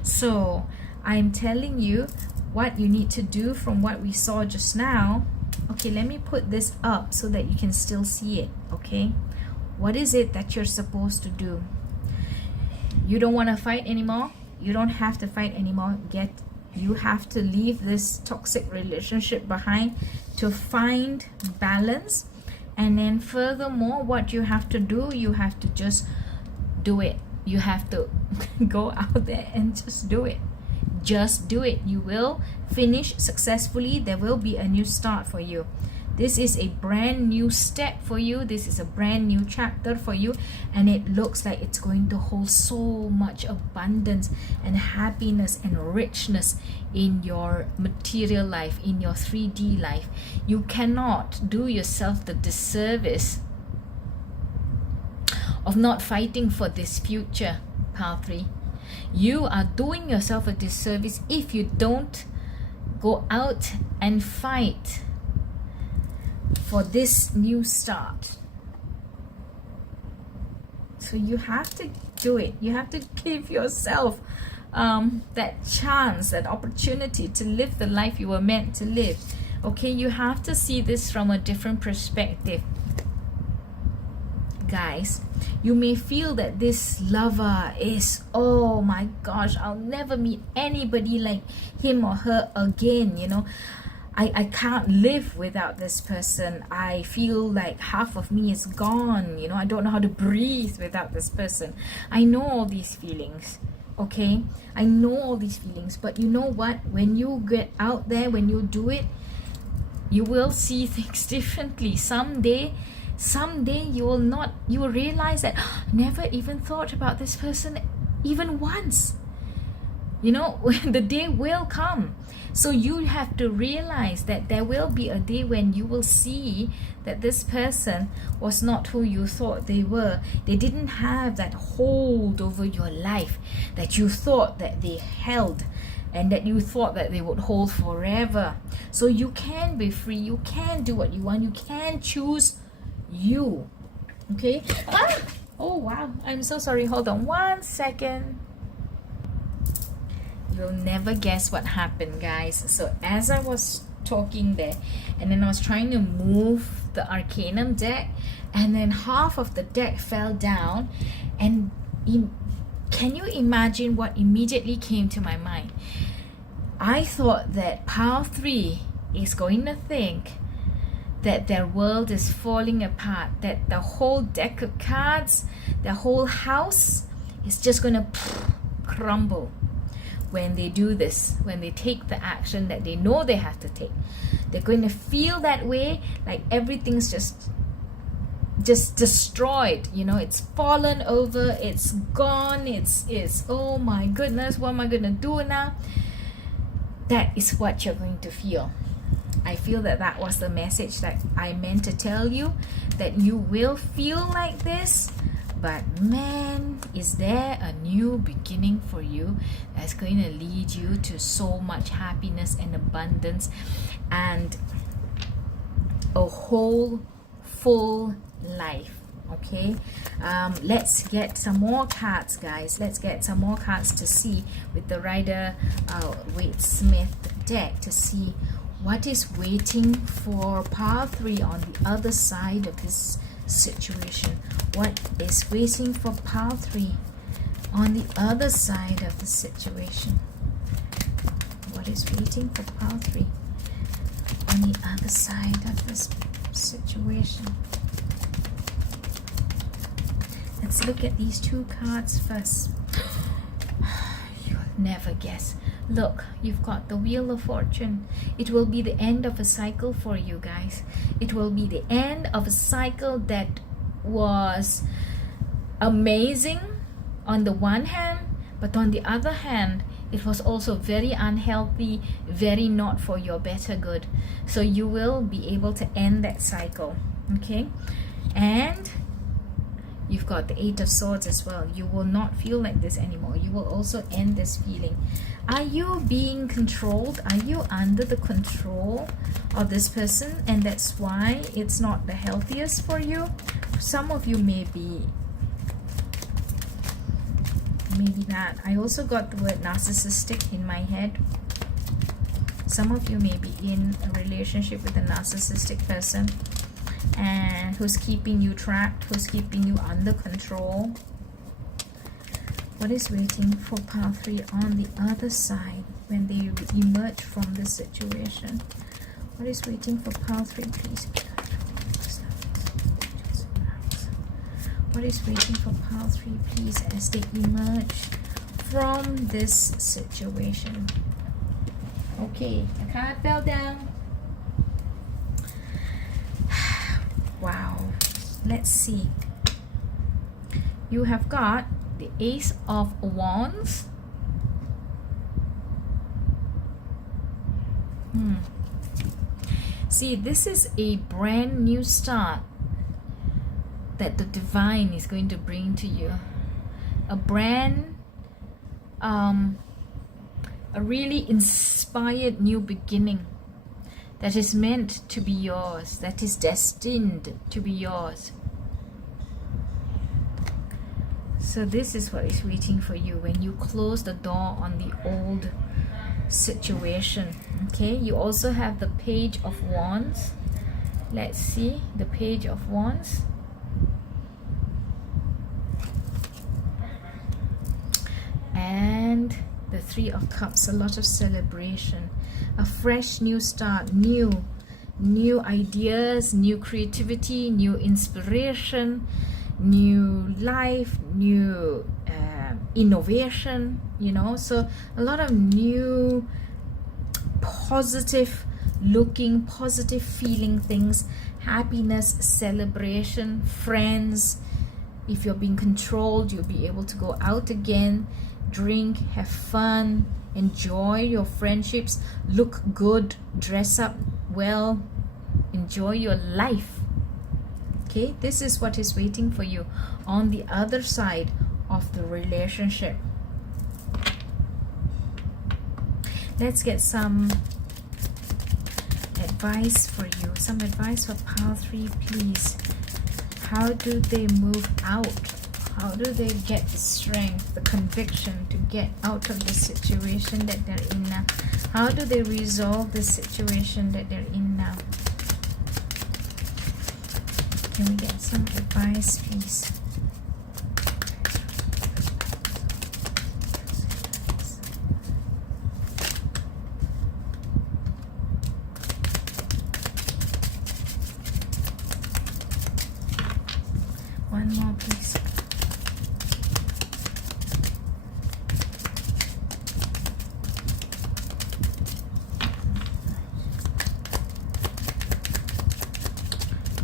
So I'm telling you what you need to do from what we saw just now. Okay, let me put this up so that you can still see it. Okay, what is it that you're supposed to do? You don't want to fight anymore. You don't have to fight anymore. You have to leave this toxic relationship behind to find balance. And then furthermore, what you have to do, you have to just do it. You have to go out there and just do it. Just do it. You will finish successfully. There will be a new start for you. This is a brand new step for you. This is a brand new chapter for you, and it looks like it's going to hold so much abundance and happiness and richness in your material life, in your 3D life. You cannot do yourself the disservice of not fighting for this future, pile 3. You are doing yourself a disservice if you don't go out and fight for this new start. So you have to do it. You have to give yourself that chance, that opportunity to live the life you were meant to live. Okay, you have to see this from a different perspective. Guys, you may feel that this lover is, oh my gosh, I'll never meet anybody like him or her again, you know. I can't live without this person. I feel like half of me is gone, you know. I don't know how to breathe without this person. I know all these feelings, okay? I know all these feelings, but you know what? When you get out there, when you do it, you will see things differently. Someday you will realize that, never even thought about this person even once. You know, the day will come. So you have to realize that there will be a day when you will see that this person was not who you thought they were. They didn't have that hold over your life that you thought that they held, and that you thought that they would hold forever. So you can be free. You can do what you want. You can choose you. Okay? Oh wow, I'm so sorry. Hold on 1 second. You'll never guess what happened, guys. So as I was talking there, and then I was trying to move the Arcanum deck, and then half of the deck fell down, and can you imagine what immediately came to my mind? I thought that pile 3 is going to think that their world is falling apart, that the whole deck of cards, the whole house is just going to crumble when they do this, when they take the action that they know they have to take. They're going to feel that way, like everything's just destroyed, you know, it's fallen over, it's gone, it's oh my goodness, what am I going to do now? That is what you're going to feel. I feel that that was the message that I meant to tell you, that you will feel like this, but man, is there a new beginning for you that's going to lead you to so much happiness and abundance and a whole full life. Okay, let's get some more cards, guys. Let's get some more cards to see with the Rider-Waite Smith deck, to see what is waiting for pile 3 on the other side of this situation. What is waiting for pile 3 on the other side of the situation? What is waiting for pile 3 on the other side of this situation? Let's look at these 2 cards first. You'll never guess. Look, you've got the Wheel of Fortune. It will be the end of a cycle for you guys. It will be the end of a cycle that was amazing on the one hand, but on the other hand, it was also very unhealthy, very not for your better good. So you will be able to end that cycle. Okay? And you've got the 8 of Swords as well. You will not feel like this anymore. You will also end this feeling. Are you being controlled? Are you under the control of this person? And that's why it's not the healthiest for you. Some of you may be that. I also got the word narcissistic in my head. Some of you may be in a relationship with a narcissistic person, and who's keeping you trapped, who's keeping you under control. What is waiting for pile 3 on the other side when they emerge from this situation? What is waiting for pile 3, please? What is waiting for pile 3, please, as they emerge from this situation? Okay, the card fell down. Wow, let's see. You have got the Ace of Wands. See, this is a brand new start that the divine is going to bring to you. A really inspired new beginning that is meant to be yours, that is destined to be yours. So this is what is waiting for you when you close the door on the old situation. Okay, you also have the Page of Wands. Let's see, the Page of Wands. And the Three of Cups, a lot of celebration, a fresh new start, new ideas, new creativity, new inspiration, new life, new innovation, you know. So a lot of new positive looking, positive feeling things, happiness, celebration, friends. If you're being controlled, you'll be able to go out again. drink, have fun, enjoy your friendships, look good, dress up well, enjoy your life. Okay, this is what is waiting for you on the other side of the relationship. Let's get some advice for you. Some advice for pile 3, please. How do they move out? How do they get the strength, the conviction to get out of the situation that they're in now? How do they resolve the situation that they're in now? Can we get some advice, please? One more, please.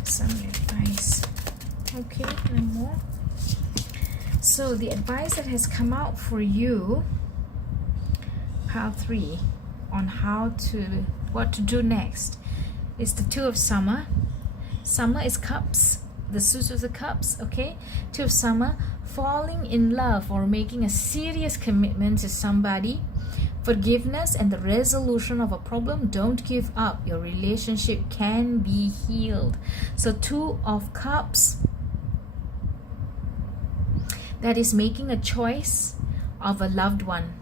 Some advice. Okay, no more. So the advice that has come out for you, pile 3, on what to do next, is the 2 of Summer. Summer is cups, the suit of the cups. Okay, 2 of Summer, falling in love or making a serious commitment to somebody, forgiveness and the resolution of a problem. Don't give up. Your relationship can be healed. So 2 of Cups, that is making a choice of a loved one.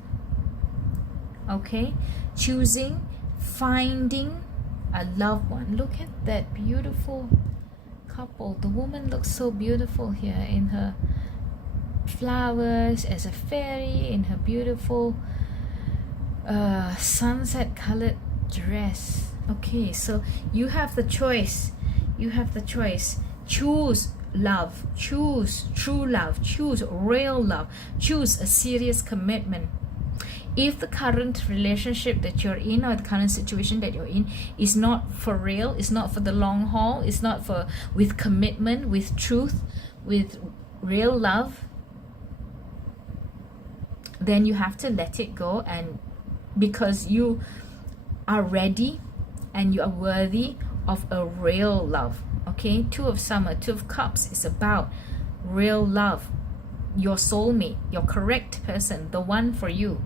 Okay, choosing, finding a loved one. Look at that beautiful couple. The woman looks so beautiful here in her flowers as a fairy, in her beautiful sunset colored dress. Okay, so you have the choice. You have the choice. Choose love, choose true love, choose real love, choose a serious commitment. If the current relationship that you're in, or the current situation that you're in, is not for real, it's not for the long haul, it's not for with commitment, with truth, with real love, then you have to let it go, and because you are ready and you are worthy of a real love. Okay, 2 of Summer, 2 of Cups is about real love, your soulmate, your correct person, the one for you.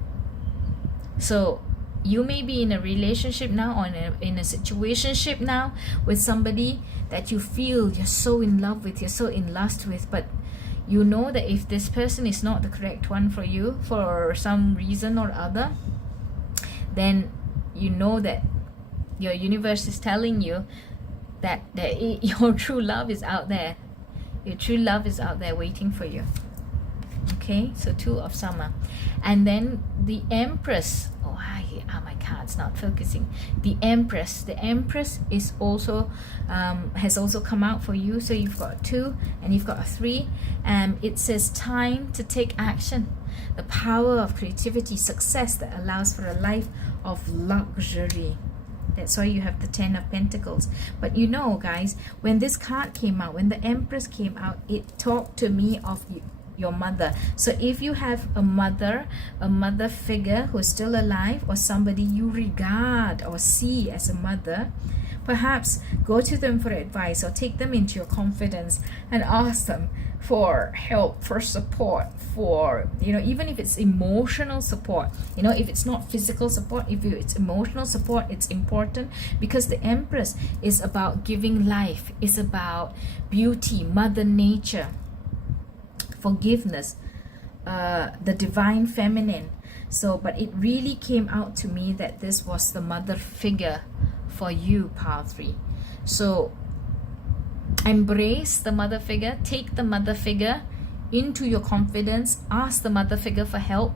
So you may be in a relationship now, or in a situationship now with somebody that you feel you're so in love with, you're so in lust with, but you know that if this person is not the correct one for you for some reason or other, then you know that your universe is telling you that your true love is out there. Your true love is out there waiting for you. Okay, so 2 of Summer. And then the Empress. My card's not focusing. The Empress is also has also come out for you. So you've got 2 and you've got a 3, and it says time to take action. The power of creativity, success that allows for a life of luxury. That's why you have the 10 of Pentacles. But you know, guys, when this card came out, when the Empress came out, it talked to me of your mother. So if you have a mother figure who's still alive, or somebody you regard or see as a mother, perhaps go to them for advice, or take them into your confidence and ask them for help, for support, for, even if it's emotional support, if it's not physical support, if it's emotional support, it's important, because the Empress is about giving life, it's about beauty, Mother Nature, forgiveness, the divine feminine. So, but it really came out to me that this was the mother figure for you, pile 3. So embrace the mother figure, take the mother figure into your confidence, ask the mother figure for help,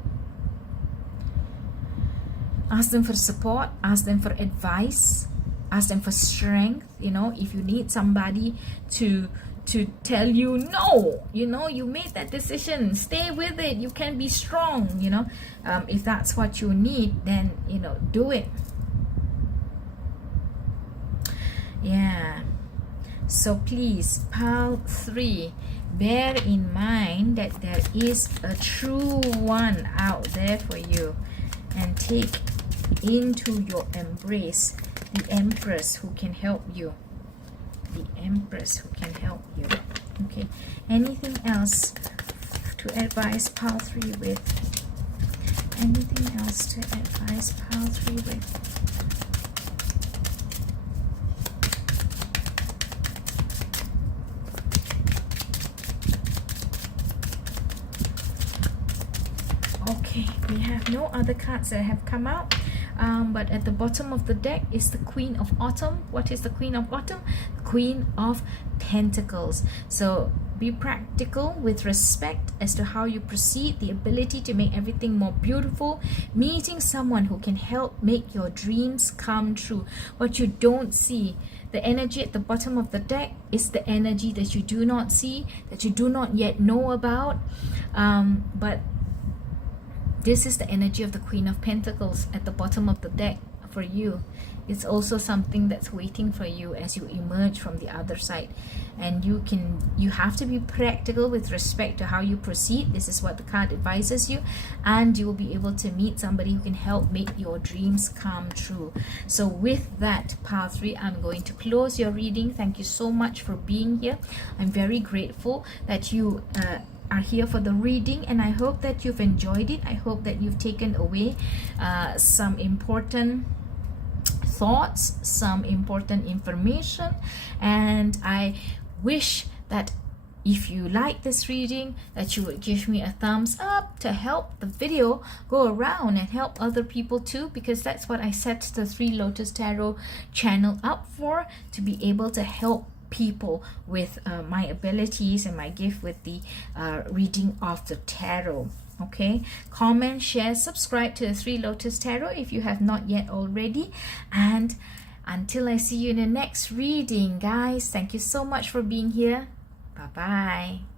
ask them for support, ask them for advice, ask them for strength. If you need somebody to tell you no, you made that decision, stay with it, you can be strong, if that's what you need, then do it. Yeah. So please, pile 3, bear in mind that there is a true one out there for you, and take into your embrace the Empress who can help you. The Empress who can help you. Okay, anything else to advise pile 3 with? Anything else to advise pile 3 with? Okay, we have no other cards that have come out, but at the bottom of the deck is the Queen of Autumn. What is the Queen of Autumn? Queen of Pentacles. So be practical with respect as to how you proceed, the ability to make everything more beautiful, meeting someone who can help make your dreams come true. What you don't see, the energy at the bottom of the deck is the energy that you do not see, that you do not yet know about, but this is the energy of the Queen of Pentacles at the bottom of the deck for you. It's also something that's waiting for you as you emerge from the other side. And you have to be practical with respect to how you proceed. This is what the card advises you. And you will be able to meet somebody who can help make your dreams come true. So with that, pile 3, I'm going to close your reading. Thank you so much for being here. I'm very grateful that you are here for the reading, and I hope that you've enjoyed it. I hope that you've taken away some important thoughts, some important information, and I wish that if you like this reading, that you would give me a thumbs up to help the video go around and help other people too, because that's what I set the 3 Lotus Tarot channel up for, to be able to help people with my abilities and my gift with the reading of the tarot. Okay, comment, share, subscribe to the 3 Lotus Tarot if you have not yet already, and until I see you in the next reading, guys, thank you so much for being here. Bye bye.